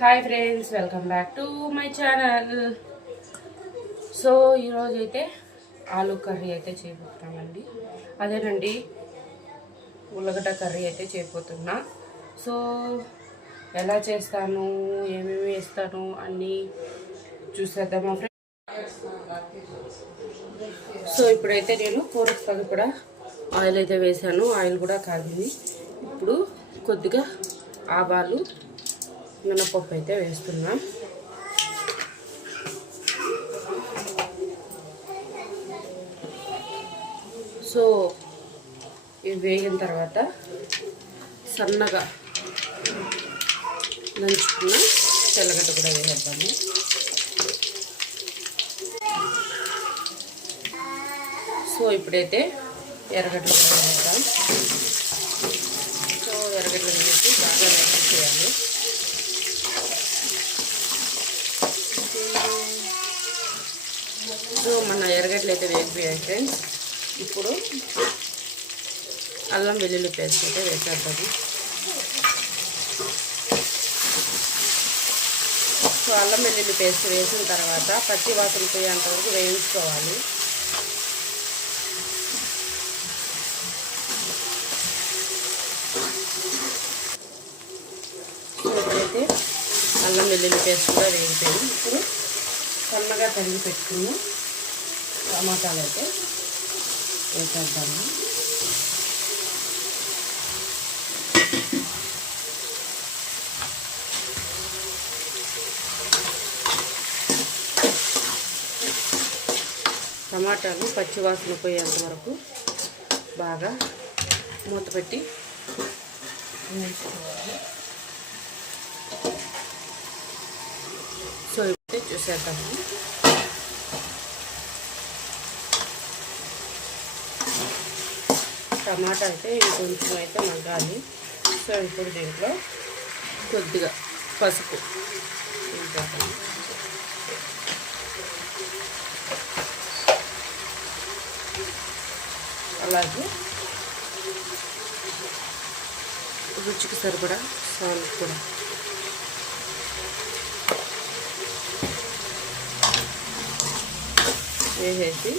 Hi friends welcome back to my channel so ఈరోజు అయితే aloo curry అయితే చేయబోతున్నామండి అదేనండి ఉల్లగడ్డ కర్రీ అయితే చేయబోతున్నా సో ఎలా చేస్తాను ఏమేమి వేస్తాను అన్నీ చూసేద్దామా ఫ్రెండ్స్ సో ఇప్పుడైతే నేను కూరకు కూడా ఆయిల్ అయితే వేసాను. ఆయిల్ కూడా కాగింది. ఇప్పుడు కొద్దిగా ఆవాలు మినపప్పు అయితే వేస్తున్నాం. సో ఇవి వేగిన తర్వాత సన్నగా దంచుకున్న తెల్లగడ్డ కూడా వేసేద్దాము. సో ఇప్పుడైతే ఎర్రగడ్డలు కూడా వేద్దాం. సో ఎర్రగడ్డలు వేసి బాగా వేసి సో మన ఎర్రగడ్డలు అయితే వేగిపోయాయి ఫ్రెండ్స్. ఇప్పుడు అల్లం వెల్లుల్లి పేస్ట్ అయితే వేసేద్దాము. సో అల్లం వెల్లుల్లి పేస్ట్ వేసిన తర్వాత పచ్చి వాసన పోయేంత వరకు వేయించుకోవాలి. ఇప్పుడైతే అల్లం వెల్లుల్లి పేస్ట్ కూడా వేగిపోయింది. ఇప్పుడు సన్నగా తరిగి పెట్టుకుని టమాటాలు అయితే వేసేద్దాము. టమాటాలు పచ్చివాసన పోయేంత వరకు బాగా మూత పెట్టి వేసుకోవాలి సో ఇప్పుడు చూసేద్దాము టమాటా అయితే ఇంకొంచెం అయితే మగ్గాలి సో ఇప్పుడు దీంట్లో కొద్దిగా పసుపు వేసేద్దాము. అలాగే రుచికి సరిపడా సాల్ట్ కూడా వేసేసి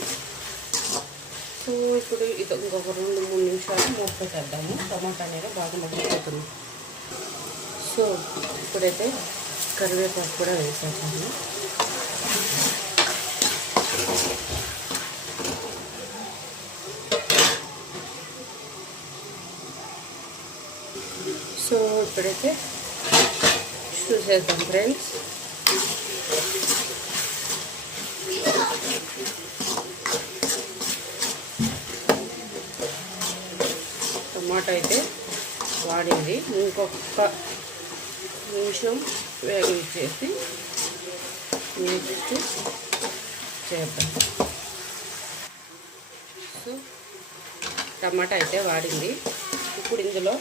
సో ఇప్పుడు ఇది ఇంకొక రెండు మూడు నిమిషాలు మూత పెట్టేద్దాము టమాటా అనేది బాగా మగ్గిపోతుంది సో ఇప్పుడైతే కరివేపాకు కూడా వేసేద్దాము సో ఇప్పుడైతే చూసేద్దాం ఫ్రెండ్స్ టమాటా అయితే వాడింది. ఇంకొక నిమిషం వేగించేసి నెక్స్ట్ చేద్దాం. సో టమాటా అయితే వాడింది. ఇప్పుడు ఇందులో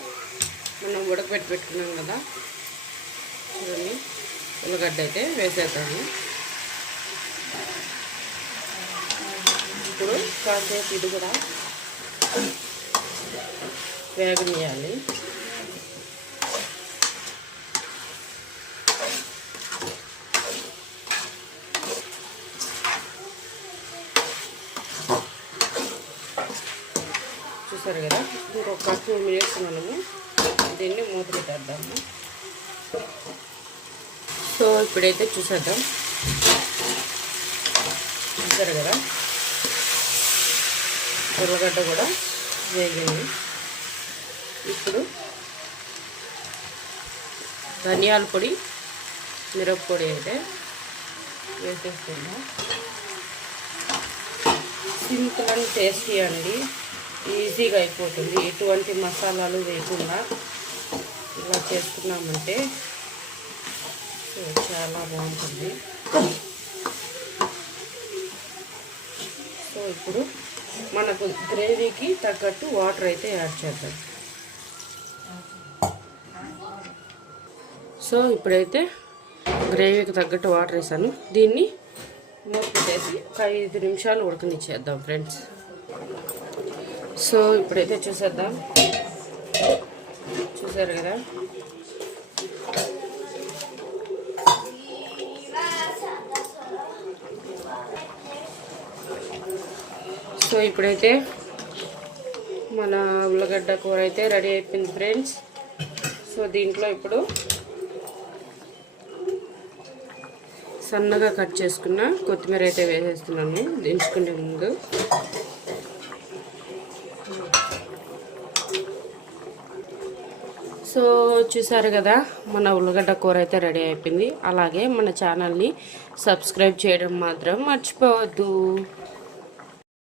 మనం ఉడకబెట్టి పెట్టుకున్నాం కదా. చూడండి ఉల్లగడ్డ అయితే వేసేద్దాము. ఇప్పుడు కాసేపు ఇది కూడా వేగనీయాలి చూసారు కదా? ఇంకొక టూ మినిట్స్ మనము దీన్ని మూత పెట్టేద్దాము. సో ఇప్పుడైతే చూసేద్దాం. చూసారు కదా? ఉర్రగడ్డ కూడా వేగింది. ఇప్పుడు ధనియాల పొడి మిరప్పొడి అయితే వేసేస్తున్నాం. సింపుల్ అండ్ టేస్టీ అండి. ఈజీగా అయిపోతుంది. ఎటువంటి మసాలాలు వేయకుండా ఇలా చేసుకున్నామంటే చాలా బాగుంటుంది. సో ఇప్పుడు మనకు గ్రేవీకి తగ్గట్టు వాటర్ అయితే యాడ్ చేద్దాం. సో ఇప్పుడైతే గ్రేవీకి తగ్గట్టు వాటర్ వేసాను. దీన్ని మూత పెట్టేసి ఒక ఐదు నిమిషాలు ఉడకనిచ్చేద్దాం ఫ్రెండ్స్. సో ఇప్పుడైతే చూసేద్దాం. చూసారు కదా? సో ఇప్పుడైతే మన ఉల్లగడ్డ కూర అయితే రెడీ అయిపోయింది ఫ్రెండ్స్. సో దీంట్లో ఇప్పుడు సన్నగా కట్ చేసుకున్న కొత్తిమీర అయితే వేసేస్తున్నాము దించుకునే ముందు. సో చూసారు కదా మన ఉల్లగడ్డ కూర అయితే రెడీ అయిపోయింది. అలాగే మన ఛానల్ని సబ్స్క్రైబ్ చేయడం మాత్రం మర్చిపోవద్దు.